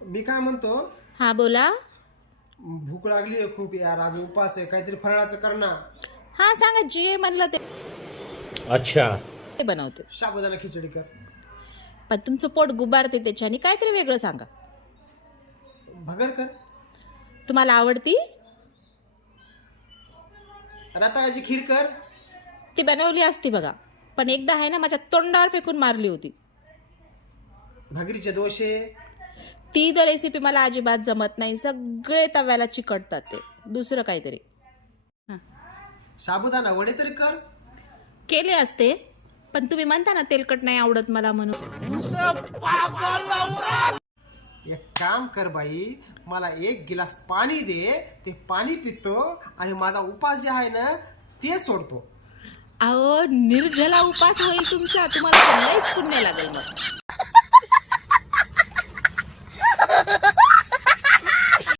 मी काय म्हणतो, हा बोला. भूक लागली आहे खूप यार, आज उपास आहे, काहीतरी फराळाचं कर ना. हा सांगा, जे म्हणलं ते अच्छा. बनवते. साबुदाणा खिचडी कर. पण तुमचं पोट गुबारते त्याच्याने, काहीतरी वेगळं सांगा. भगर कर. तुम्हाला आवडती? रताळ्याची खीर कर. ती बनवली असती बघा, पण एकदा आहे ना माझ्या तोंडावर फेकून मारली होती. भाकरीचे दोशे. ती तर रेसिपी मला अजिबात जमत नाही, सगळे तव्याला चिकटतात ते. दुसरं काहीतरी साबुदाणा वडे तरी कर. केले असते, पण तुम्ही म्हणता ना तेलकट नाही आवडत मला म्हणून. एक काम कर बाई, मला 1 गिलास पाणी दे, ते पाणी पितो आणि माझा उपास जे आहे ना ते सोडतो. अहो, निर्जला उपास होईल तुमचा, तुम्हाला लयच पुण्य लागेल मग.